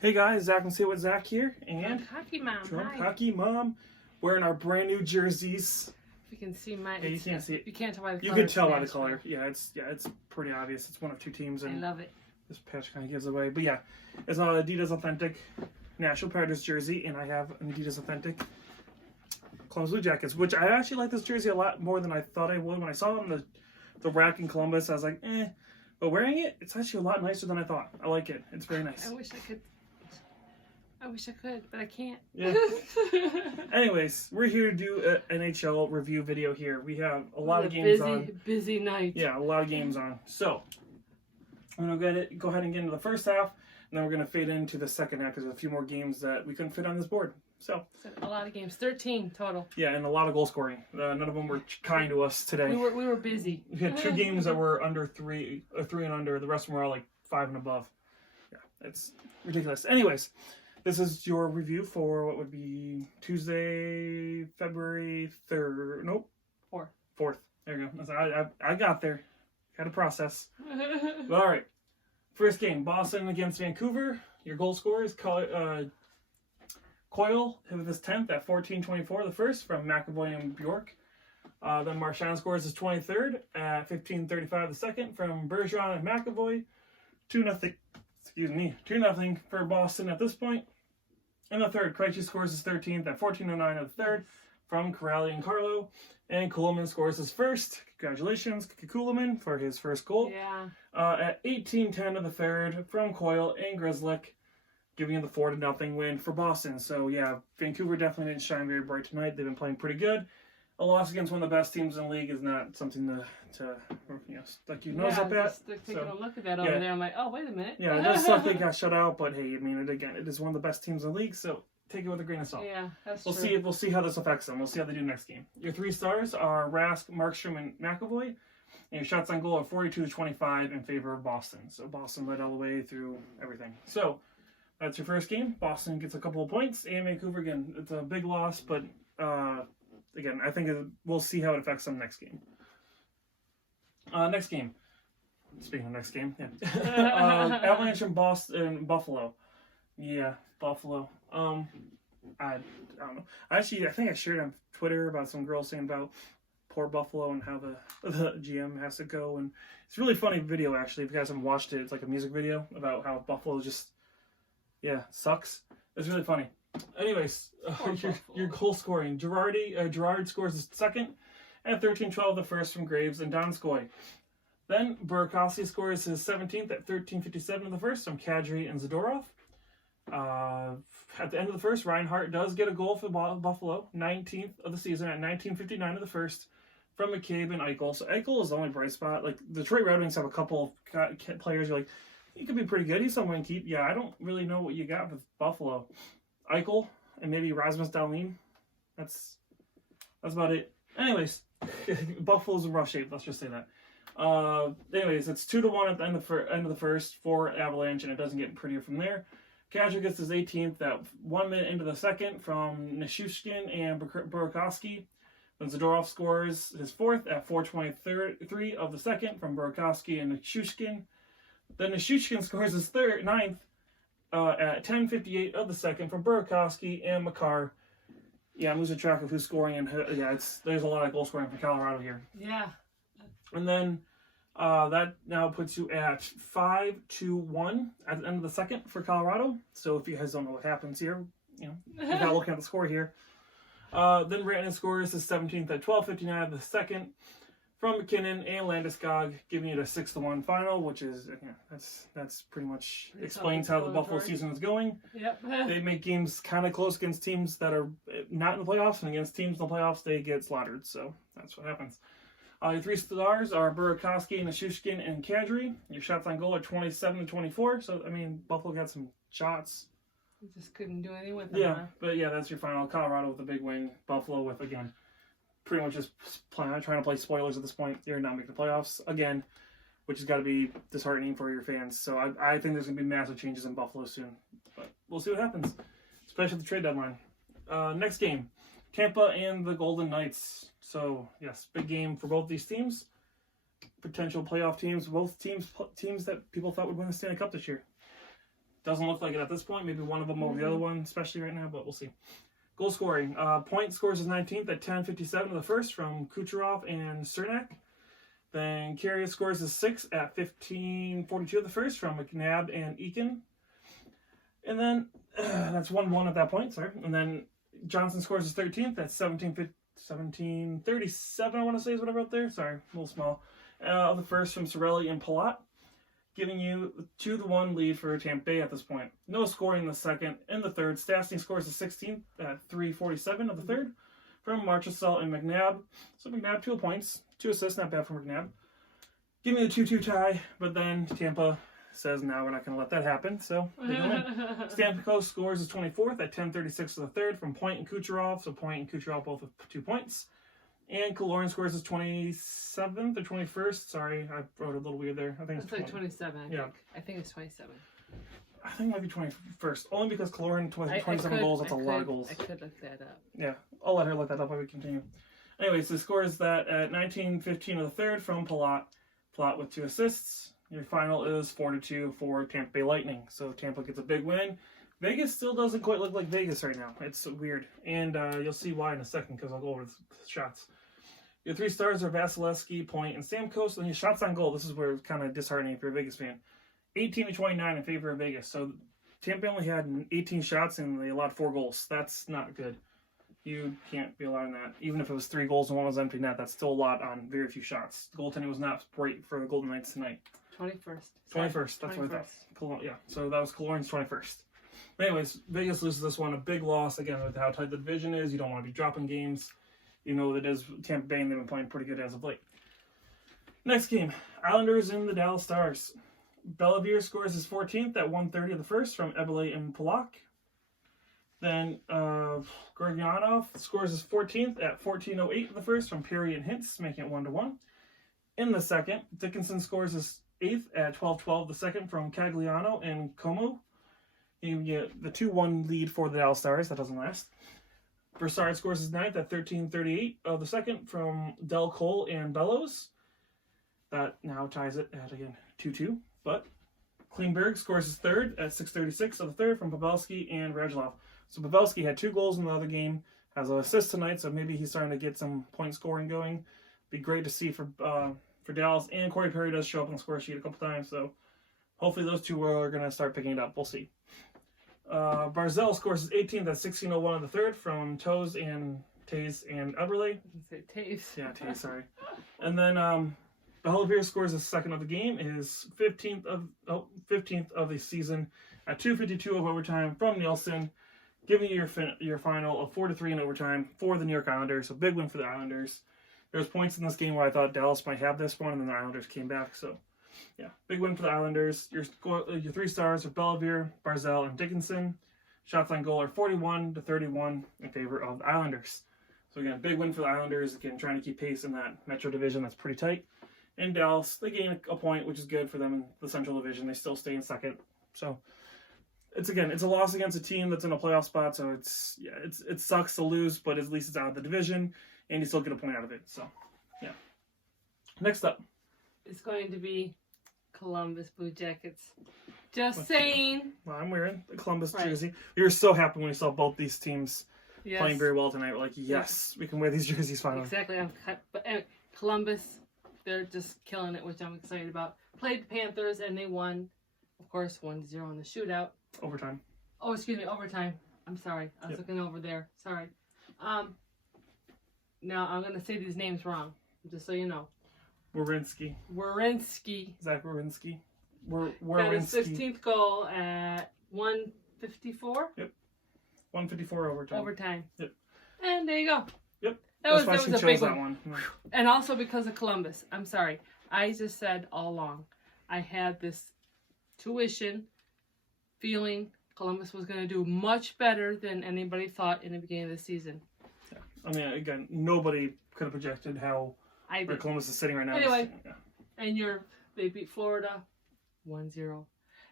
Hey guys, Zach and Say What Zach here, and Hockey Mom. Drunk Hi. Hockey Mom, wearing our brand new jerseys. If you can see my, Yeah, you can't see it. You can't tell by the color. You can tell by the color. Yeah, it's pretty obvious. It's one of two teams, and I love it. this patch kind of gives away. But yeah, it's an Adidas Authentic Nashville Predators jersey, and I have an Adidas Authentic Columbus Blue Jackets, which I actually like this jersey a lot more than I thought I would. When I saw it on the rack in Columbus, I was like, eh. But wearing it, it's actually a lot nicer than I thought. I like it. It's very nice. I wish I could, but I can't. Yeah. Anyways, we're here to do an NHL review video here. We have a lot of games on. Busy night. Yeah, a lot of games on. So, I'm going to go ahead and get into the first half, and then we're going to fade into the second half because there's a few more games that we couldn't fit on this board. So a lot of games. 13 total. Yeah, and a lot of goal scoring. None of them were kind to us today. We were busy. We had 2 games that were under 3 and under. The rest of them were all like 5 and above. Yeah, it's ridiculous. Anyways, this is your review for what would be Tuesday, February 3rd. Nope. 4th. There you go. I got there. Had to process. All right. First game, Boston against Vancouver. Your goal scorer is Coyle with his 10th at 14:24 the first from McAvoy and Bjork. Then Marchand scores his 23rd at 15:35 the second from Bergeron and McAvoy. 2-0. Excuse me. 2-0 for Boston at this point. In the third, Krejci scores his 13th at 14:09 of the third from Corrali and Carlo. And Kuhlman scores his first. Congratulations, Kuhlman, for his first goal. Yeah. At 18:10 of the third from Coyle and Grzelcyk, giving him the 4-0 win for Boston. So yeah, Vancouver definitely didn't shine very bright tonight. They've been playing pretty good. A loss against one of the best teams in the league is not something to stuck your nose up at. Taking a look at that over there. I'm like, oh, wait a minute. Yeah, it does suck they got shut out, but hey, I mean, it is one of the best teams in the league, so take it with a grain of salt. Yeah, that's true. We'll see how this affects them. We'll see how they do next game. Your 3 stars are Rask, Markstrom, and McAvoy. And your shots on goal are 42-25 in favor of Boston. So Boston led all the way through everything. So that's your first game. Boston gets a couple of points, and Vancouver, again, it's a big loss, but again, I think we'll see how it affects them next game. Next game. Speaking of next game, yeah. Avalanche and Buffalo. Yeah, Buffalo. I don't know. I think I shared on Twitter about some girl saying about poor Buffalo and how the GM has to go, and it's a really funny video actually. If you guys haven't watched it, it's like a music video about how Buffalo just sucks. It's really funny. Anyways, your goal scoring. Gerard scores his second at 13:12 the first from Graves and Donskoy. Then Burakovsky scores his 17th at 13:57 the first from Kadri and Zadorov. At the end of the first, Reinhart does get a goal for Buffalo, 19th of the season at 19:59 of the first from McCabe and Eichel. So Eichel is the only bright spot. Like, the Detroit Red Wings have a couple of players you're like, he could be pretty good. He's someone to keep. Yeah, I don't really know what you got with Buffalo. Eichel and maybe Rasmus Dahlin. That's about it. Anyways, Buffalo's in rough shape. Let's just say that. Anyways, it's 2-1 at the end of the first for Avalanche, and it doesn't get prettier from there. Kadri gets his 18th at 1 minute into the second from Nichushkin and Burakovsky. Then Zadorov scores his 4th at 4:23 of the second from Burakovsky and Nichushkin. Then Nichushkin scores his 9th at 10:58 of the second from Burakovsky and Makar. Yeah, I'm losing track of who's scoring, and there's a lot of goal scoring for Colorado here. Yeah. And then that now puts you at 5-1 at the end of the second for Colorado. So if you guys don't know what happens here, you gotta look at the score here. Then Rantanen scores his 17th at 12:59 of the second from McKinnon and Landeskog, giving it a 6-1 final, which is that's pretty much explains how the Buffalo season is going. Yep. They make games kind of close against teams that are not in the playoffs, and against teams in the playoffs they get slaughtered. So that's what happens. Your 3 stars are Burakovsky, Nichushkin, and Kadri. Your shots on goal are 27-24. So I mean, Buffalo got some shots. You just couldn't do anything with them. Yeah, but yeah, that's your final. Colorado with a big win. Buffalo with, again, pretty much just trying to play spoilers at this point. They're not making the playoffs again, which has got to be disheartening for your fans. So I think there's going to be massive changes in Buffalo soon. But we'll see what happens, especially at the trade deadline. Next game, Tampa and the Golden Knights. So, yes, big game for both these teams. Potential playoff teams. Both teams that people thought would win the Stanley Cup this year. Doesn't look like it at this point. Maybe one of them over the other one, especially right now, but we'll see. Goal scoring. Point scores is 19th at 10:57 of the first from Kucherov and Cernak. Then Carrier scores is 6 at 15:42 of the first from McNabb and Eakin. And then that's 1-1 at that point, sorry. And then Johnson scores his 13th at 17:37, I want to say is what I wrote there. Sorry, a little small. The first from Cirelli and Palat, giving you a 2-1 lead for Tampa Bay at this point. No scoring in the second. In the third, Stastny scores the 16th at 3:47 of the third from Marchessault and McNabb. So McNabb, 2 points, 2 assists, not bad for McNabb. Give me the 2-2 tie, but then Tampa says, now we're not going to let that happen, so they go in. Stamkos scores his 24th at 10:36 of the third from Point and Kucherov, so Point and Kucherov both with 2 points. And Kaloran scores his 27th or 21st. Sorry, I wrote it a little weird there. I think it's like 27. I think it's 27. I think it might be 21st, only because Kaloran 27 goals, that's a lot of goals. I could look that up. Yeah, I'll let her look that up while we continue. Anyways, the score is that at 19:15 of the third from Palat. Palat with 2 assists. Your final is 4-2 for Tampa Bay Lightning. So Tampa gets a big win. Vegas still doesn't quite look like Vegas right now. It's weird. And you'll see why in a second because I'll go over the shots. Your 3 stars are Vasilevsky, Point, and Stamkos. And your shots on goal, this is where it's kind of disheartening if you're a Vegas fan. 18-29 in favor of Vegas. So Tampa only had 18 shots and they allowed 4 goals. That's not good. You can't be allowing that. Even if it was 3 goals and 1 was empty net, that's still a lot on very few shots. The goaltending was not great for the Golden Knights tonight. 21st. 21st, that's what I thought. Yeah, so that was Kaloran's 21st. Anyways, Vegas loses this one. A big loss, again, with how tight the division is. You don't want to be dropping games. You know that it is Tampa Bay, and they've been playing pretty good as of late. Next game, Islanders and the Dallas Stars. Bellevue scores his 14th at 1:30 of the first from Eberle and Polak. Then Gorgianov scores his 14th at 14:08 of the first from Perry and Hintz, making it 1-1. In the second, Dickinson scores his 8th at 12:12 the second from Cagliano and Como. You get the 2-1 lead for the Dallas Stars. That doesn't last. Broussard scores his 9th at 13:38 of the second from Del Cole and Bellows. That now ties it at, again, 2-2. But Klingberg scores his 3rd at 6:36 of the third from Pavelski and Radulov. So Pavelski had 2 goals in the other game, has an assist tonight, so maybe he's starting to get some point scoring going. Be great to see for Dallas. And Corey Perry does show up on the score sheet a couple times, so hopefully those 2 are going to start picking it up. We'll see. Barzell scores his 18th at 16:01 of the third from Toews and Taves and Eberle. Say Taves. Yeah, Taves, sorry. And then Bellevue scores his 2nd of the game, his 15th of the season at 2:52 of overtime from Nielsen, giving you your final of 4-3 in overtime for the New York Islanders. A big win for the Islanders. There's points in this game where I thought Dallas might have this one, and then the Islanders came back. So, yeah, big win for the Islanders. Your 3 stars are Bellevue, Barzell, and Dickinson. Shots on goal are 41-31 in favor of the Islanders. So, again, big win for the Islanders. Again, trying to keep pace in that Metro Division that's pretty tight. And Dallas, they gain a point, which is good for them in the Central Division. They still stay in second. So, it's a loss against a team that's in a playoff spot. So, it sucks to lose, but at least it's out of the division. And you still get a point out of it. So, yeah. Next up. It's going to be Columbus Blue Jackets. Just saying. Well, I'm wearing the Columbus jersey. We were so happy when we saw both these teams playing very well tonight. We're like, yes, we can wear these jerseys finally. Exactly. But Columbus, they're just killing it, which I'm excited about. Played the Panthers, and they won, of course, 1-0 in the shootout. Overtime. Oh, excuse me, overtime. I'm sorry. I was looking over there. Sorry. Now, I'm going to say these names wrong, just so you know. Werenski. Zach Werenski. Got his 16th goal at 1:54? Yep. 1:54 overtime. Overtime. Yep. And there you go. Yep. That was a big one. And also because of Columbus. I'm sorry. I just said all along, I had this tuition feeling Columbus was going to do much better than anybody thought in the beginning of the season. Yeah. I mean, again, nobody could have projected how where Columbus is sitting right now. Anyway, and they beat Florida 1-0.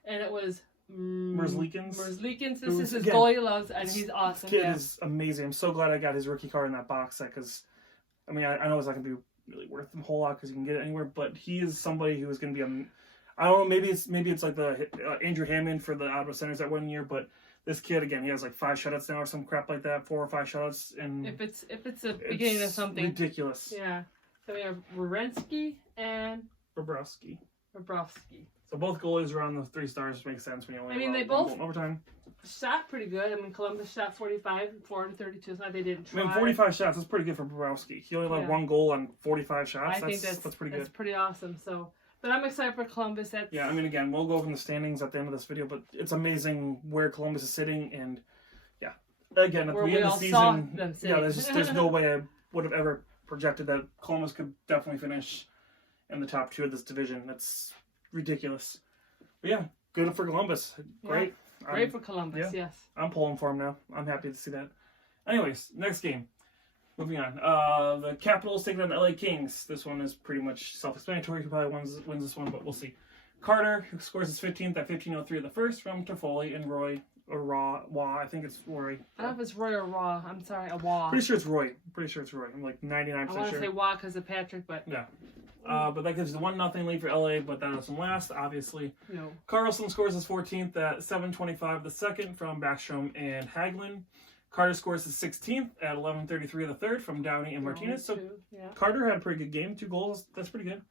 And it was Merzlikins. This is his goal he loves, and he's awesome. This kid is amazing. I'm so glad I got his rookie card in that box set because, I mean, I know it's not going to be really worth a whole lot because you can get it anywhere, but he is somebody who is going to be I don't know. Maybe it's like the Andrew Hammond for the Ottawa Senators that 1 year, but this kid again, he has like 5 shutouts now or some crap like that, 4 or 5 shutouts, and if it's the beginning of something ridiculous. Yeah. So we have Werenski and Bobrovsky. So both goalies are on the 3 stars, which makes sense when you only they both in overtime. Shot pretty good. I mean, Columbus shot 45, 432. It's not they didn't try. 45 shots. That's pretty good for Bobrovsky. He only allowed 1 goal on 45 shots. I think that's pretty good. That's pretty awesome. So, but I'm excited for Columbus. Yeah, I mean, again, we'll go over the standings at the end of this video, but it's amazing where Columbus is sitting, and yeah, again, at the end of the season, there's no way I would have ever projected that Columbus could definitely finish in the top 2 of this division. That's ridiculous. But yeah, good for Columbus. Great. Yeah, great for Columbus, yes. I'm pulling for him now. I'm happy to see that. Anyways, next game. Moving on. The Capitals taking on the LA Kings. This one is pretty much self-explanatory. Who probably wins this one, but we'll see. Carter, who scores his 15th at 15:03 of the first from Toffoli, and Roy, or Waugh. I think it's Roy. I don't know if it's Roy or Waugh. I'm sorry, a Waugh. Pretty sure it's Roy. I'm like 99% sure. I want to say Waugh because of Patrick, but... Yeah. But that gives the 1-0 lead for LA, but that doesn't last, obviously. No. Carlson scores his 14th at 7:25 the second from Backstrom and Hagelin. Carter scores his 16th at 11:33 of the third from Downey and Martinez. So Carter had a pretty good game, 2 goals. That's pretty good.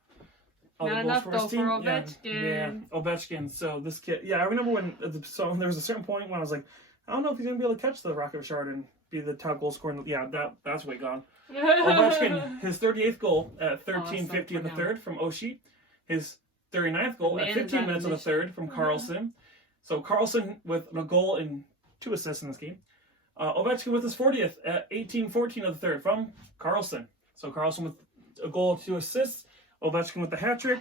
Not enough though for Ovechkin. Yeah, Ovechkin. So this kid, I remember when there was a certain point when I was like, I don't know if he's gonna be able to catch the Rocket Richard and be the top goal scorer. Yeah, that's way gone. Ovechkin, his 38th goal at 13:50 of the third from Oshie. His 39th goal at 15 minutes of the third from Carlson. So Carlson with a goal and 2 assists in this game. Ovechkin with his 40th at 18:14 of the third from Carlson. So Carlson with a goal, 2 assists. Ovechkin with the hat trick.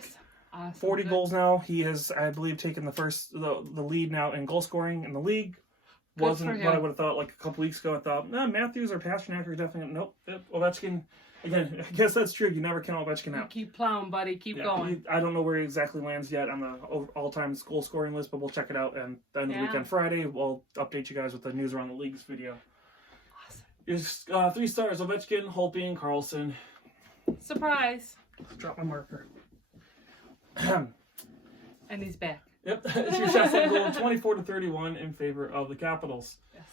Awesome. 40 goals now. He has, I believe, taken the lead now in goal scoring in the league. Wasn't what I would have thought like a couple weeks ago. I thought, Matthews or Pasternak are definitely... Nope. Ovechkin, again, I guess that's true. You never count Ovechkin out. Keep plowing, buddy. Keep going. I don't know where he exactly lands yet on the all-time goal scoring list, but we'll check it out. And then the weekend Friday, we'll update you guys with the news around the league's video. Awesome. Here's 3 stars. Ovechkin, Holtby, and Carlson. Surprise. Drop my marker. And he's back. Yep, your shots on goal 24-31 in favor of the Capitals. Yes.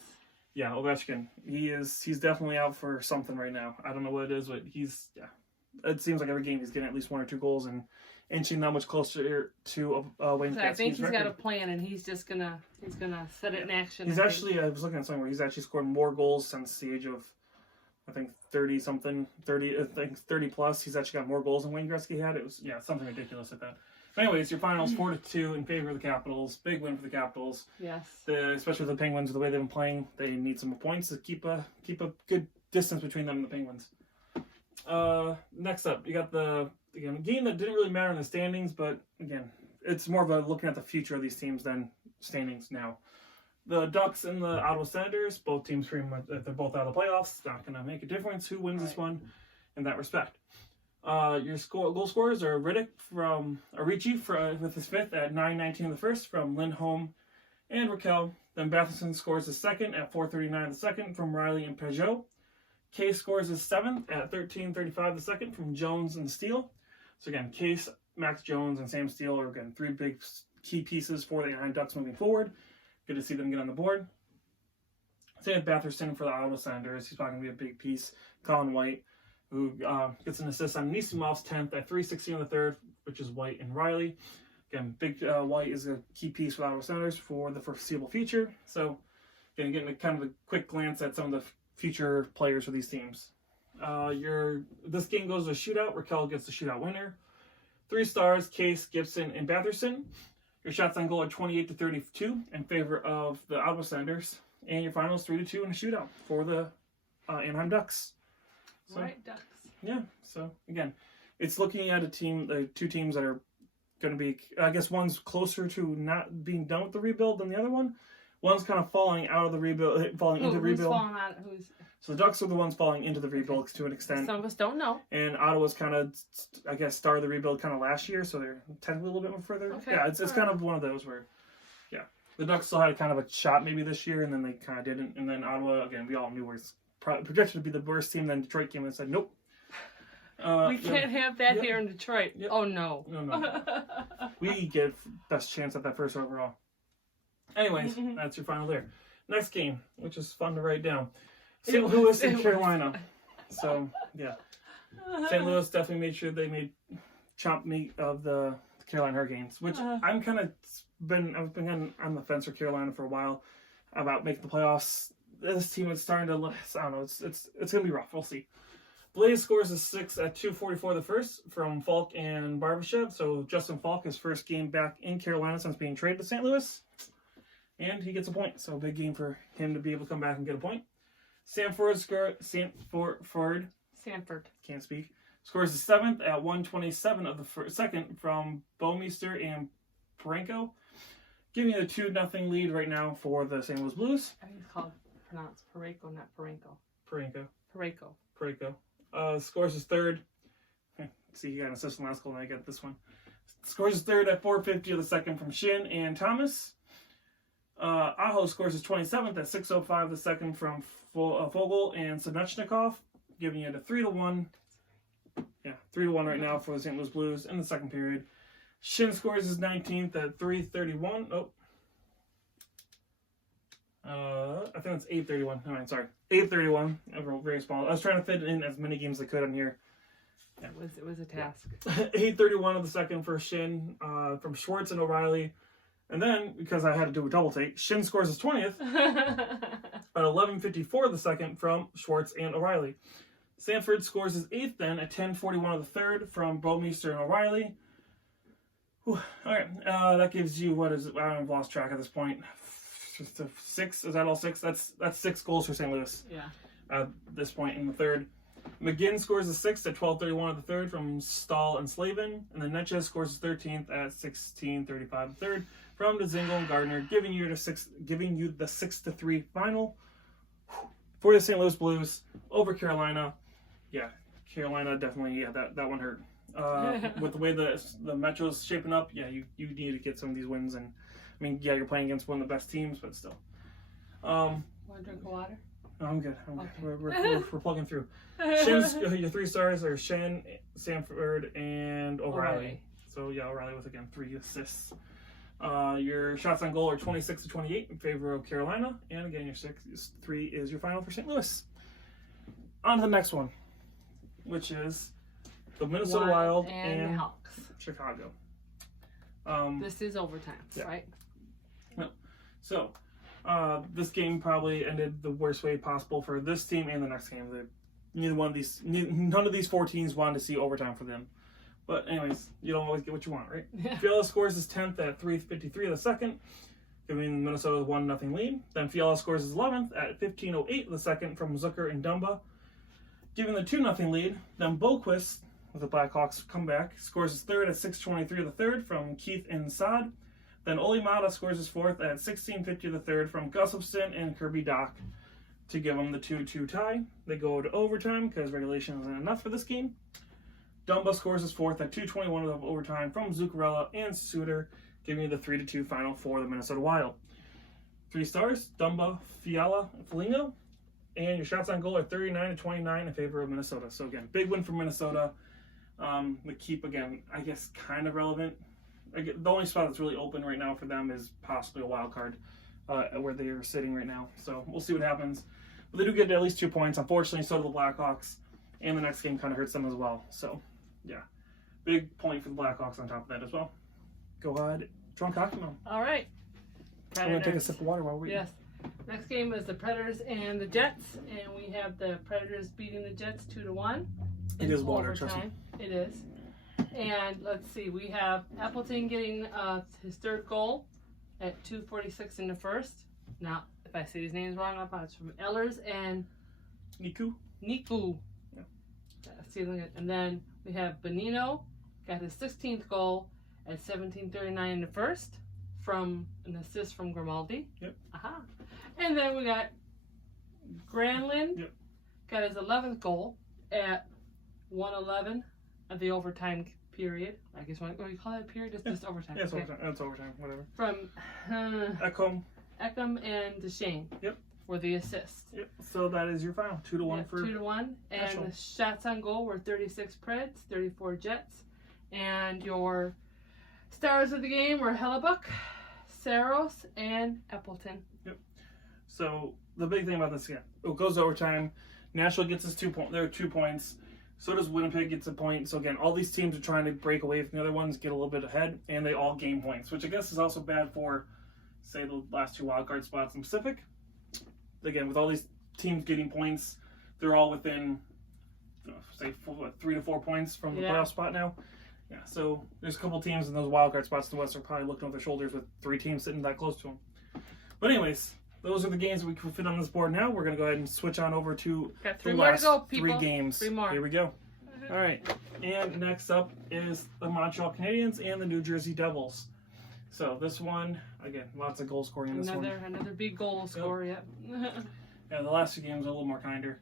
Yeah, Ovechkin. He's definitely out for something right now. I don't know what it is, but it seems like every game he's getting at least 1 or 2 goals and inching that much closer to Wayne Gretzky's I think he's record. got a plan, and he's gonna set it in action. I was looking at something where he's actually scored more goals since the age of, I think 30 plus. He's actually got more goals than Wayne Gretzky had. It was something ridiculous like that. But anyways, your finals 4-2 in favor of the Capitals. Big win for the Capitals. Yes. Especially with the Penguins, the way they've been playing, they need some points to keep a good distance between them and the Penguins. Next up, you got the game that didn't really matter in the standings, but again, it's more of a looking at the future of these teams than standings now. The Ducks and the Ottawa Senators, both teams pretty much, if they're both out of the playoffs, it's not going to make a difference who wins this one in that respect. Your goal scorers are Riddick from Arici with his 5th at 9:19 of the first from Lindholm and Raquel. Then Batherson scores his 2nd at 4:39 of the second from Riley and Peugeot. Case scores his 7th at 13:35 of the second from Jones and Steele. So again, Case, Max Jones, and Sam Steele are again 3 big key pieces for the Anaheim Ducks moving forward. Good to see them get on the board. Same with Batherson for the Ottawa Senators. He's probably going to be a big piece. Colin White, who gets an assist on Nisimov's 10th at 3:16 of the third, which is White and Riley. Again, big White is a key piece for the Ottawa Senators for the foreseeable future. So, again, getting kind of a quick glance at some of the future players for these teams. This game goes to a shootout. Raquel gets the shootout winner. 3 stars, Case, Gibson, and Batherson. Your shots on goal are 28-32 in favor of the Ottawa Senators. And your finals 3-2 in a shootout for the Anaheim Ducks. So, Ducks. Yeah, so again, it's looking at the 2 teams that are going to be, I guess one's closer to not being done with the rebuild than the other one. One's kind of falling out of the rebuild, into the rebuild. Falling out? So the Ducks are the ones falling into the rebuild to an extent. Some of us don't know. And Ottawa's kind of, I guess, started the rebuild kind of last year, so they're technically a little bit more further. Okay. Yeah, it's kind of one of those where, the Ducks still had kind of a shot maybe this year, and then they kind of didn't. And then Ottawa, again, we all knew was projected to be the worst team. Then Detroit came in and said, nope. We can't have that here in Detroit. Yep. Oh, no. No. We get best chance at that first overall. Anyways, that's your final there. Next game, which is fun to write down. St. Louis and Carolina. So, yeah. St. Louis definitely made sure they made chop meat of the Carolina Hurricanes, which I've been on the fence for Carolina for a while about making the playoffs. This team is starting to, I don't know, it's going to be rough. We'll see. Blaze scores a 6 at 2:44 the first from Falk and Barbashev. So Justin Falk, his first game back in Carolina since being traded to St. Louis. And he gets a point. So a big game for him to be able to come back and get a point. Sanford, can't speak, scores the 7th at 1:27 of the second from Bouwmeester and Parenko, giving you a 2-0 lead right now for the St. Louis Blues. I think it's pronounced Pareko, not Parenko. Pareko. Scores his third. See, he got an assist in last goal, and I got this one. Scores his third at 4:50 of the second from Shin and Thomas. Aho scores his 27th at 6:05 the second from Fogel and Sonechnikov, giving you a 3-1. Yeah, 3-1 right now for the St. Louis Blues in the second period. Shin scores his 19th at 3:31. I think it's 8:31. Oh, sorry, 8:31. Very small. I was trying to fit in as many games as I could on here. Yeah. It was a task. 8:31 of the second for Shin from Schwartz and O'Reilly. And then, because I had to do a double take, Shin scores his 20th at 11:54 of the second from Schwartz and O'Reilly. Sanford scores his 8th then at 10:41 of the third from Bouwmeester and O'Reilly. All right, that gives you, what is it? I've lost track at this point. 6? Is that all 6? That's 6 goals for St. Louis. Yeah. At this point in the third. McGinn scores the 6th at 12:31 of the third from Stahl and Slavin. And then Netches scores his 13th at 16:35 of the third from DeZingle and Gardner, giving you the 6-3 final for the St. Louis Blues over Carolina. Yeah, Carolina definitely, that one hurt. With the way the Metro's shaping up, yeah, you need to get some of these wins. And I mean, yeah, you're playing against one of the best teams, but still. Want to drink water? No, I'm good. Okay. We're plugging through. Shin's, your 3 stars are Shin, Sanford, and O'Reilly. So yeah, O'Reilly with, again, 3 assists. Your shots on goal are 26-28 in favor of Carolina. And again, your 6-3 is your final for St. Louis. On to the next one, which is the Minnesota Wild and Hawks. Chicago. This is overtime, yeah. Right? No. So, this game probably ended the worst way possible for this team and the next game. None of these 4 teams wanted to see overtime for them. But anyways, you don't always get what you want, right? Yeah. Fiala scores his 10th at 3:53 of the second, giving Minnesota a 1-0 lead. Then Fiala scores his 11th at 15:08 of the second from Zucker and Dumba, giving the 2-0 lead. Then Boquist, with the Blackhawks comeback, scores his 3rd at 6:23 of the third from Keith and Saad. Then Oli Mata scores his 4th at 16:50 of the third from Gustafson and Kirby Doc to give them the 2-2 tie. They go to overtime because regulation isn't enough for this game. Dumba scores his 4th at 2:21 of overtime from Zuccarello and Suter, giving you the 3-2 final for the Minnesota Wild. 3 stars, Dumba, Fiala, Foligno, and your shots on goal are 39-29 in favor of Minnesota. So again, big win for Minnesota. The keep, again, I guess kind of relevant. The only spot that's really open right now for them is possibly a wild card where they are sitting right now. So we'll see what happens. But they do get at least 2 points. Unfortunately, so do the Blackhawks. And the next game kind of hurts them as well. So, yeah. Big point for the Blackhawks on top of that as well. Go ahead. Drunk hockey mom. All right. I'm going to take a sip of water while we're eating. Yes. Next game is the Predators and the Jets. And we have the Predators beating the Jets 2-1. It is water, trust me. It is. And let's see. We have Appleton getting his 3rd goal at 2:46 in the first. Now, if I say these names wrong, I'll apologize. From Ehlers and Niku. Yeah. And then we have Bonino got his 16th goal at 17:39 in the first from an assist from Grimaldi. Yep. Aha. And then we got Granlund. Yep. Got his 11th goal at 1:11 of the overtime period. I guess what do you call that period? It's just overtime. Yeah, it's okay. overtime. That's overtime. Whatever. From Ekholm and Duchesne. Yep. for the assist. Yep. So that is your final 2-1 for 2-1. And Nashville. the shots on goal were 36 Preds, 34 Jets. And your stars of the game were Hellebuck, Saros, and Appleton. Yep. So the big thing about this game, it goes to overtime. Nashville gets his 2 points. There are 2 points. So does Winnipeg gets a point. So again, all these teams are trying to break away from the other ones, get a little bit ahead, and they all gain points, which I guess is also bad for, say, the last 2 wildcard spots in Pacific. Again, with all these teams getting points, they're all within, say, 3 to 4 points from the playoff spot now. Yeah, so there's a couple teams in those wildcard spots in the West are probably looking over their shoulders with 3 teams sitting that close to them. But anyways, those are the games that we can fit on this board now. We're going to go ahead and switch on over to the last 3 games. 3 more. Here we go. All right. And next up is the Montreal Canadiens and the New Jersey Devils. So this one, again, lots of goal scoring in this one. Another big goal score, yep. Yeah, the last 2 games are a little more kinder.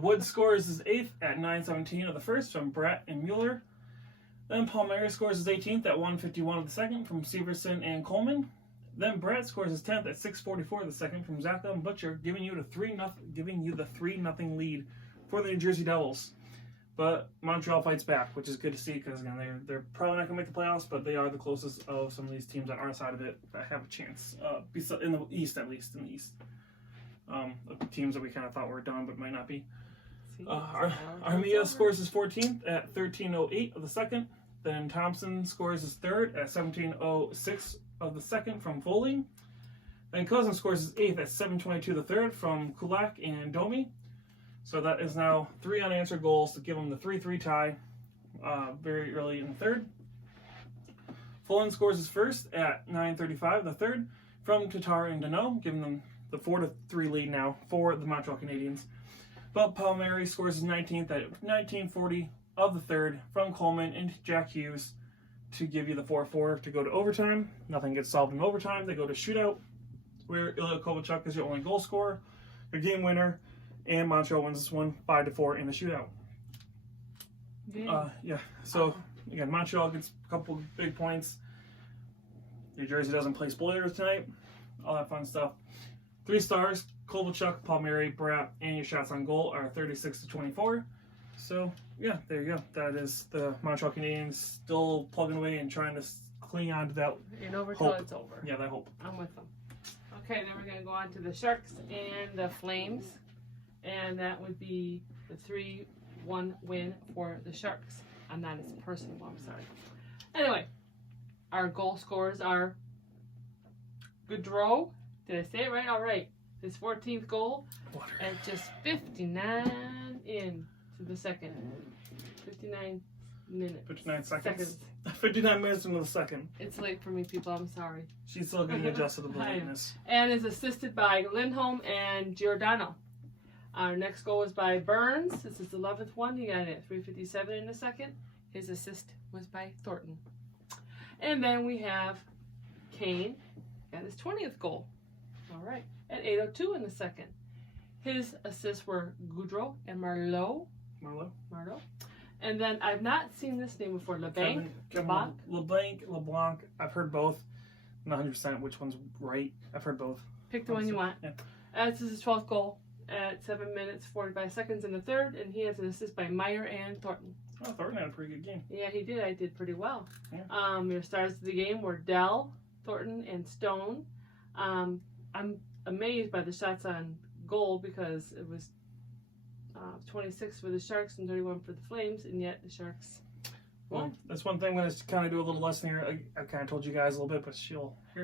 Wood scores his 8th at 9:17 of the first from Bratt and Mueller. Then Palmieri scores his 18th at 1:51 of the second from Severson and Coleman. Then Bratt scores his 10th at 6:44 of the second from Zaka and Butcher, giving you the 3-0 lead for the New Jersey Devils. But Montreal fights back, which is good to see because again they're probably not going to make the playoffs, but they are the closest of some of these teams on our side of it that have a chance. In the East, at least in the East, of teams that we kind of thought were done but might not be. Armia scores his 14th at 13:08 of the second. Then Thompson scores his 3rd at 17:06 of the second from Foley. Then Cousins scores his 8th at 7:22 the third from Kulak and Domi. So that is now 3 unanswered goals to give him the 3-3 tie very early in the third. Fullen scores his 1st at 9:35 the third from Tatar and Danault, giving them the 4-3 lead now for the Montreal Canadiens. But Palmieri scores his 19th at 19:40 of the third from Coleman and Jack Hughes to give you the 4-4 to go to overtime. Nothing gets solved in overtime. They go to shootout, where Ilya Kovalchuk is your only goal scorer, your game winner, and Montreal wins this one 5-4 in the shootout. So again, Montreal gets a couple big points. New Jersey doesn't play spoilers tonight. All that fun stuff. 3 stars: Kovalchuk, Palmieri, Bratt, and your shots on goal are 36-24. So yeah, there you go. That is the Montreal Canadiens still plugging away and trying to cling on to that until it's over. Yeah, that hope. I'm with them. Okay, then we're going to go on to the Sharks and the Flames. And that would be the 3-1 win for the Sharks. I'm not as personal, I'm sorry. Anyway, our goal scorers are Gaudreau. Did I say it right? All right. His 14th goal at just 59 in to the second. 59 minutes. 59 seconds. 59 minutes into the second. It's late for me, people. I'm sorry. She's still getting adjusted to the lateness. And is assisted by Lindholm and Giordano. Our next goal was by Burns. This is the 11th one. He got it at 3:57 in the second. His assist was by Thornton. And then we have Kane. Got his 20th goal. All right. At 8:02 in the second. His assists were Gaudreau and Marleau. And then I've not seen this name before. LeBlanc. LeBlanc. I've heard both. I'm not 100% which one's right. I've heard both. Pick the one you want. Yeah. This is his 12th goal at 7 minutes 45 seconds in the third, and he has an assist by Meyer and Thornton. Oh, Thornton had a pretty good game. Yeah, he did. I did pretty well. Yeah. Your stars of the game were Dell, Thornton, and Stone. I'm amazed by the shots on goal because it was 26 for the Sharks and 31 for the Flames, and yet the Sharks won. Well, that's one thing I'm going to kind of do a little lesson here. I kind of told you guys a little bit, but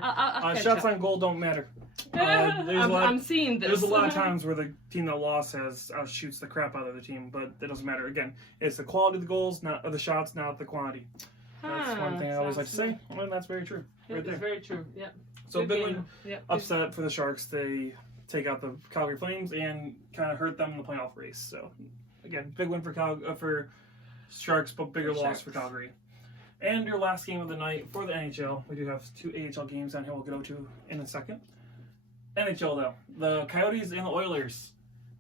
I'll shots on goal don't matter. I'm seeing this. There's a lot of times where the team that lost outshoots the crap out of the team, but it doesn't matter. Again, it's the quality of the goals, not of the shots, not the quantity. That's one thing I always like to say, and that's very true. It's very true. Yep. So big win, upset for the Sharks. They take out the Calgary Flames and kind of hurt them in the playoff race. So again, big win for Sharks, but bigger loss for Calgary. And your last game of the night for the NHL. We do have 2 AHL games down here we'll go to in a second. NHL though, the Coyotes and the Oilers.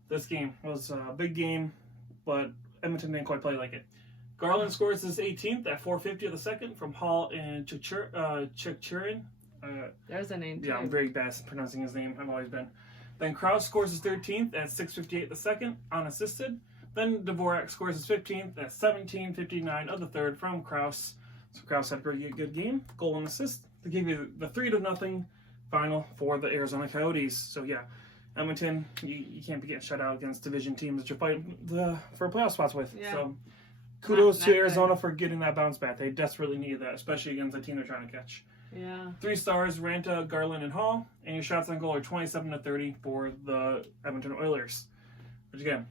This game was a big game, but Edmonton didn't quite play like it. Garland scores his 18th at 4:50 of the second from Hall and Chikchurin. There's a name too. Yeah, I'm very bad at pronouncing his name. I've always been. Then Krause scores his 13th at 6:58 the second, unassisted. Then Dvorak scores his 15th at 17:59 of the third from Krause. So Krause had a pretty good game, goal and assist to give you the 3-0 final for the Arizona Coyotes. So yeah, Edmonton, you can't be getting shut out against division teams that you're fighting for playoff spots with. Yeah. So kudos to Arizona for getting that bounce back. They desperately needed that, especially against the team they're trying to catch. Yeah. 3 stars, Ranta, Garland, and Hall. And your shots on goal are 27-30 for the Edmonton Oilers. Which again,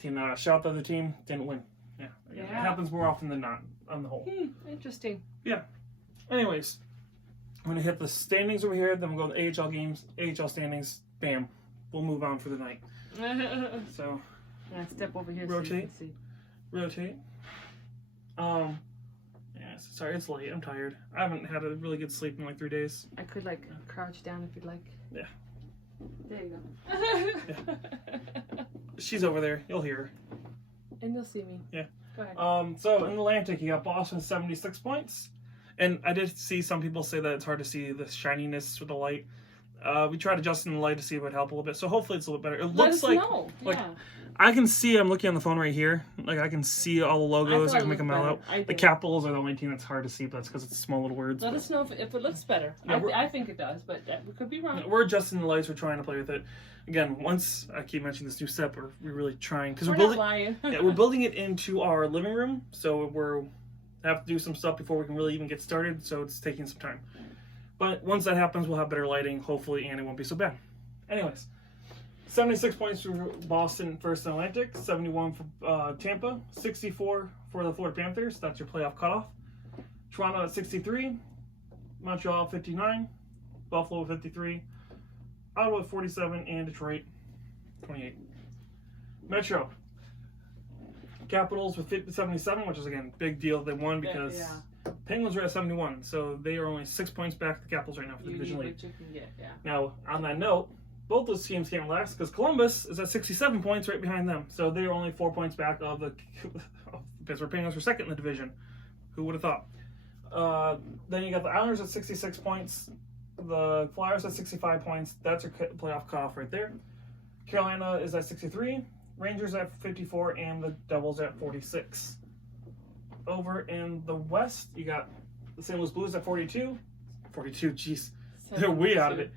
team that shot the other team didn't win. Yeah. It happens more often than not on the whole. Interesting. Yeah. Anyways, I'm going to hit the standings over here. Then we'll go to the AHL games, AHL standings. Bam. We'll move on for the night. So, yeah, step over here. Rotate. So you can see. Rotate. Yeah, sorry, it's late. I'm tired. I haven't had a really good sleep in like 3 days. I could like crouch down if you'd like. Yeah. There you go. She's over there. You'll hear her. And you'll see me. Yeah. Go ahead. So in the Atlantic, you got Boston 76 points. And I did see some people say that it's hard to see the shininess with the light. We tried adjusting the light to see if it would help a little bit. So hopefully it's a little better. It looks like I can see. I'm looking on the phone right here. Like I can see all the logos. I can make them all out. The Capitals are the only team that's hard to see, but that's because it's small little words. Let us know if it looks better. Yeah, I think it does, but we could be wrong. We're adjusting the lights. We're trying to play with it. Again, once I keep mentioning this new step, we're really trying because we're building. Not lying. Yeah, we're building it into our living room, so we're have to do some stuff before we can really even get started. So it's taking some time. But once that happens, we'll have better lighting, hopefully, and it won't be so bad. Anyways, 76 points for Boston, first in Atlantic, 71 for Tampa, 64 for the Florida Panthers. That's your playoff cutoff. Toronto at 63, Montreal at 59, Buffalo at 53, Ottawa at 47, and Detroit 28. Metro. Capitals with 77, which is, again, big deal. They won because Penguins are at 71, so they are only 6 points back to the Capitals right now for the division lead. Now, on that note, both those teams can't relax because Columbus is at 67 points right behind them, so they are only 4 points back of the Pittsburgh Penguins for second in the division. Who would have thought? Then you got the Islanders at 66 points, the Flyers at 65 points. That's your playoff cutoff right there. Carolina is at 63. Rangers at 54, and the Devils at 46. Over in the West, you got the St. Louis Blues at 42. 42, jeez. They're way out of it.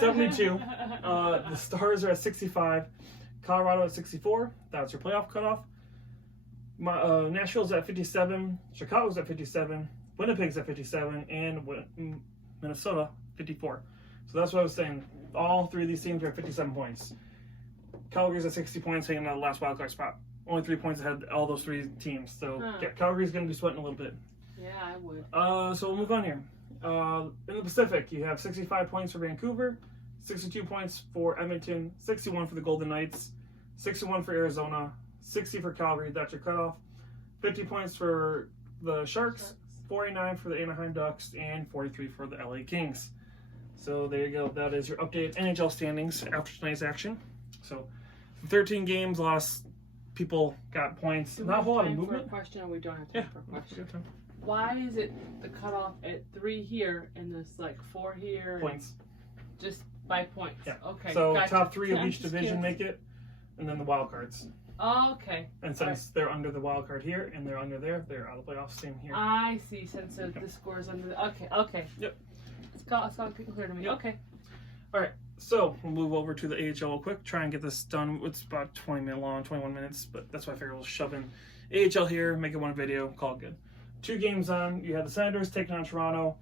72. The Stars are at 65. Colorado at 64. That's your playoff cutoff. Nashville's at 57. Chicago's at 57. Winnipeg's at 57. And Minnesota, 54. So that's what I was saying. All three of these teams are at 57 points. Calgary's at 60 points, hanging out the last wildcard spot. Only 3 points ahead of all those three teams. So, yeah, Calgary's going to be sweating a little bit. Yeah, I would. So we'll move on here. In the Pacific, you have 65 points for Vancouver, 62 points for Edmonton, 61 for the Golden Knights, 61 for Arizona, 60 for Calgary. That's your cutoff. 50 points for the Sharks, 49 for the Anaheim Ducks, and 43 for the LA Kings. So there you go. That is your updated NHL standings after tonight's action. So 13 games, lost. People got points. Not a whole lot of movement. For a question, or we don't have time for a question. Why is it the cutoff at 3 here and there's like 4 here? Points. Just by points. Yeah. Okay. So gotcha. top 3 of each division make it, and then the wild cards. Oh, okay. And since they're under the wild card here and they're under there, they're out of the playoffs. Same here. I see. Since the scores under. Okay. Yep. It's all clear to me. Yep. Okay. All right. So we'll move over to the AHL real quick. Try and get this done. It's about 21 minutes, but that's why I figured we'll shove in AHL here, make it one video, call it good. 2 games on. You had the Senators taking on Toronto.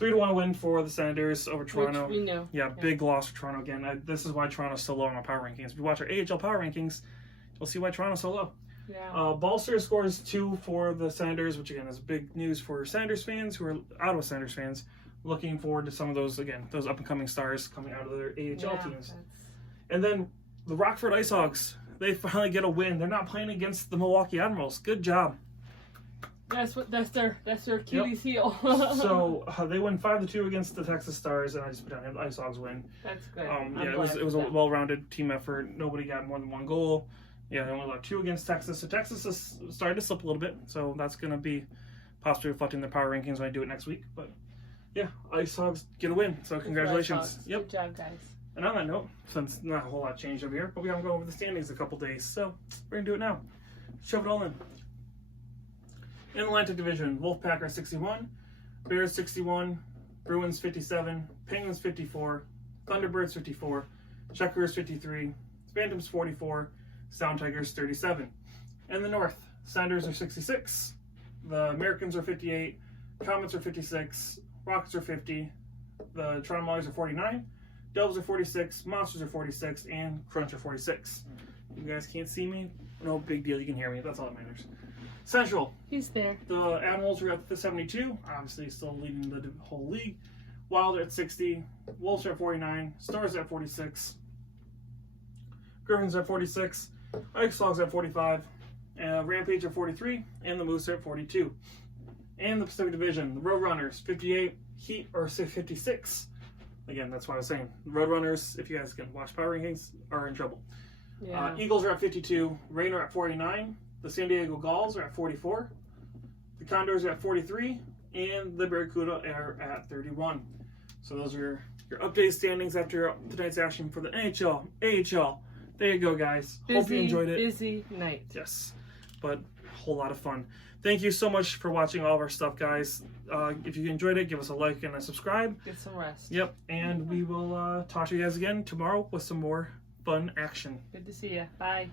3-1 win for the Senators over Toronto. Which we know. Yeah, big loss for Toronto again. This is why Toronto's so low on my power rankings. If you watch our AHL power rankings, you'll see why Toronto's so low. Yeah. Ballster scores 2 for the Senators, which again is big news for Senators fans who are Ottawa Senators fans. Looking forward to some of those, again, those up-and-coming stars coming out of their AHL teams. And then the Rockford IceHogs, they finally get a win. They're not playing against the Milwaukee Admirals. Good job. That's their Achilles heel. So they win 5-2 against the Texas Stars, and I just put down the IceHogs win. That's good. It was a well-rounded team effort. Nobody got more than 1 goal. Yeah, they only allowed 2 against Texas. So Texas is starting to slip a little bit. So that's going to be possibly reflecting their power rankings when I do it next week. But yeah, IceHogs get a win. So congratulations. Good job, guys. And on that note, since not a whole lot changed over here, but we haven't gone over the standings a couple days, so we're gonna do it now. Shove it all in. In the Atlantic Division, Wolfpack are 61, Bears 61, Bruins 57, Penguins 54, Thunderbirds 54, Checkers 53, Phantoms 44, Sound Tigers 37. In the North, Senators are 66, the Americans are 58, Comets are 56, Rockets are 50, the Toronto Maulers are 49, Devils are 46, Monsters are 46, and Crunch are 46. You guys can't see me? No big deal, you can hear me. That's all that matters. Central. He's there. The Animals are at the 72, obviously still leading the whole league. Wild are at 60, Wolves are at 49, Stars are at 46, Griffins are at 46, Ice Dogs at 45, Rampage at 43, and the Moose are at 42. And the Pacific Division, the Roadrunners 58, Heat are 56. Again, that's what I was saying. The Roadrunners, if you guys can watch Power Rankings, are in trouble. Yeah. Eagles are at 52, Reign are at 49, the San Diego Gulls are at 44, the Condors are at 43, and the Barracuda are at 31. So those are your updated standings after tonight's action for the NHL, AHL. There you go, guys. Hope you enjoyed it. Busy night. Yes, but a whole lot of fun. Thank you so much for watching all of our stuff, guys. If you enjoyed it, give us a like and a subscribe. Get some rest. Yep, and we will talk to you guys again tomorrow with some more fun action. Good to see you. Bye.